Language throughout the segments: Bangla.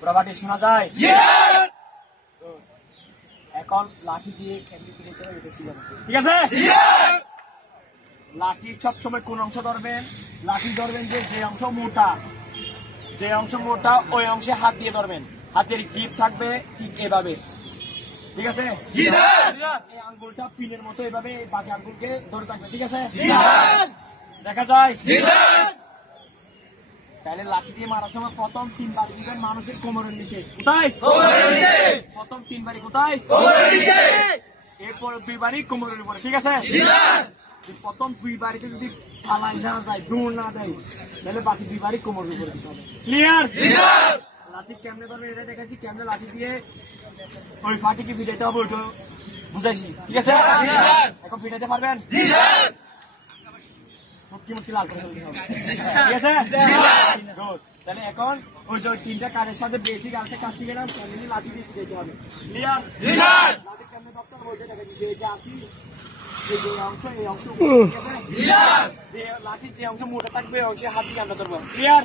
প্রবাটি শোনা যায়। এখন লাঠি দিয়ে ঠিক আছে। লাঠি সবসময় কোন অংশ ধরবেন? লাঠি ধরবেন যে অংশ মোটা, ওই অংশে হাত দিয়ে ধরবেন। হাতের গ্রিপ থাকবে ঠিক এভাবে, ঠিক আছে। এই আঙ্গুলটা পিনের মতো এভাবে বাকি আঙ্গুলকে ধরে থাকবে, ঠিক আছে। দেখা যায়। তাহলে লাঠি দিয়ে মারার সময় প্রথম 3 বার দিবেন মানুষের কোমরের নিচে। কোথায়? প্রথম 3 বারই কোথায়? এরপর 2 বারই কোমরের উপরে, ঠিক আছে। প্রথম 2 বারিতে যদি ফালাই না যায়, দৌড় না দেয়, তাহলে বাকি 2 বারই কোমরের উপরে দিতে হবে। ক্লিয়ার? লাঠি কেমনে ধরবেন এটা দেখাচ্ছি। কেমনে লাঠি দিয়ে ওই ফাটিকে ফিটাইতে হবে ওইটা বুঝাইছি, ঠিক আছে। এখন ফিটাইতে পারবেন? লাল করে ফেলতে হবে, ঠিক আছে। তাহলে এখন ওই যে 3টা কাজের সাথে বেসিক আরেকটা কাজ শিখে গেলাম, কেমনি লাঠি দিয়ে ফিটাইতে হবে। ক্লিয়ার? লাঠি কেমনে ধরতে হবে ওইটা দেখাচ্ছি। যে আসি যে অংশ, এই অংশ যে লাঠির যে অংশ মোটা থাকবে ওই অংশে হাত দিয়ে আমরা ধরবো। ক্লিয়ার?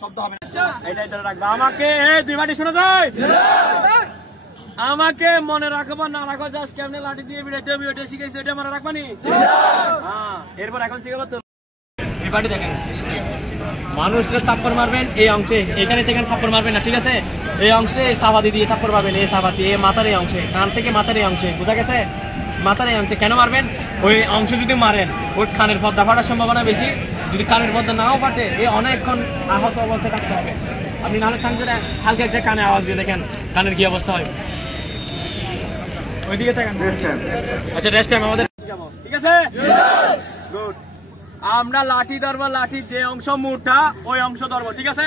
শব্দ হবে না, এটাই ধরে রাখবো। আমাকে 2 বাটি শোনা যায়। আমাকে মনে রাখবো না রাখবো, জাস্ট কেমনে লাঠি দিয়ে বিড়াইতে হবে ওটা শিখেছি, ওটা মনে রাখবানি। হ্যাঁ, এরপর এখন শিখাবো তো। এই বাটি দেখেন, মানুষরা থাপ্পড় মারবেন এই অংশে, এখানে থেকে থাপ্পড় মারবেন না, ঠিক আছে। এই অংশে সাবাদি দিয়ে থাপ্পড় মারবেন, এই সাবাদি এই মাথার এই অংশে, কান থেকে মাথার এই অংশে, বুঝা গেছে। মাথার এই অংশে কেন মারবেন? ওই অংশ যদি মারেন ওই কানের পর্দা ফাটার সম্ভাবনা বেশি। যদি কানের পর্দা নাও ফাটে এই অনেকক্ষণ আহত অবস্থায় থাকতে হবে। আপনি নাহলে কান ধরে হালকা একটা কানে আওয়াজ দিয়ে দেখেন কানের কি অবস্থা হয়। ওইদিকে থাকেন। আচ্ছা, রেস্ট টাইম আমাদের, ঠিক আছে। গুড। আমরা লাঠি ধরবো, লাঠির যে অংশ মোটা ওই অংশ ধরবো, ঠিক আছে।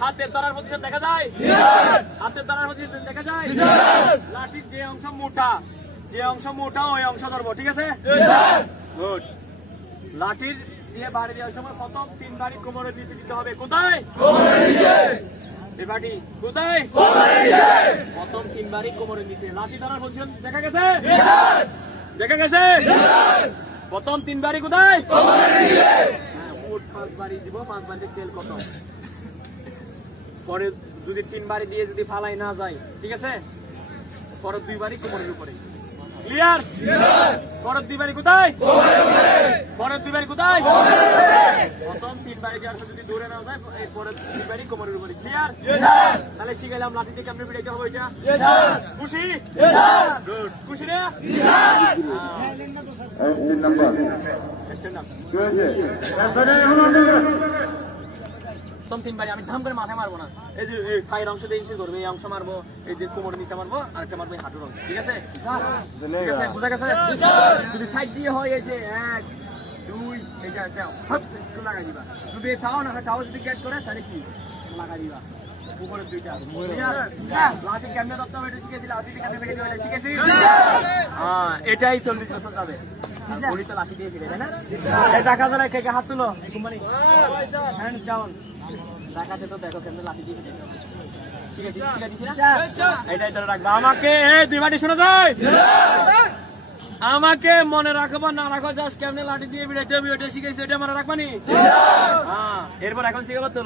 হাতের ধরার পজিশন দেখা যায়, হাতের ধরার পজিশন দেখা যায়। লাঠির যে অংশ মোটা ওই অংশ ধরবো, ঠিক আছে। গুড। লাঠির দিয়ে বাড়ি দেওয়ার সময় প্রথম 3 বারই কোমরের নিচে দিতে হবে। কোথায়? এই বাটি কোথায়? প্রথম 3 বারই কোমরের নিচে। লাঠি ধরার পজিশন দেখা গেছে, দেখা গেছে। প্রথম 3 বারই কোথায়? মোট 5 বারই দিব। 5 বারিতে তেল কত? পরে যদি 3 বারই দিয়ে যদি ফালাই না যায়, ঠিক আছে, পরে 2 বারই কোমরের উপরে। ক্লিয়ার? পরের 2 বারই কোথায়? পরের 2 বারই কোথায়? প্রথম 3 বারই যার যদি দূরে না যায় পরের 2 বারই কোমরের উপরে। ক্লিয়ার? তাহলে শিখাইলাম লাঠি দিয়ে কেমনে পিটাইতে হবে এটা। খুশি? গুড। খুশি না? প্রথম 3 বারই আমি ধাম করে মাথায় মারবো না। এই যে এই পায়ের অংশ দিয়ে ইনসি করবো, এই অংশ মারবো, এই যে কোমর নিচে মারবো, আর একটা মারবো হাঁটুর অংশ, ঠিক আছে। বুঝা গেছে? যদি সাইড দিয়ে হয় এই যে 1 2 এটা একটু লাগাই দিবা। যদি চাও না চাও যদি গেট করে তাহলে কি লাগাই দিবা উপরের 2টা। লাঠি কেমনে ধরতে হবে এটা শিখেছি, লাঠি কেমনে ফেলে দিবা এটা শিখেছি। হ্যাঁ, এটাই 40 বছর যাবে। বড়ি তো লাঠি দিয়ে ফেলে, তাই না? এই টাকা ধরে কে হাত তুলো, কোম্পানি হ্যান্ডস ডাউন। দেখাতে তো দেখো কেমনে লাঠি দিয়ে ফেলে শিখেছি, শিখে দিছি না? এটাই ধরে রাখবা। আমাকে 2 বাটি শোনা যায়। আমাকে মনে রাখবো না রাখবো, জাস্ট কেমনে লাঠি দিয়ে বিড়াইতে হবে ওটা শিখেছি, ওটা মনে রাখবানি। হ্যাঁ, এরপর এখন শিখাবো তো।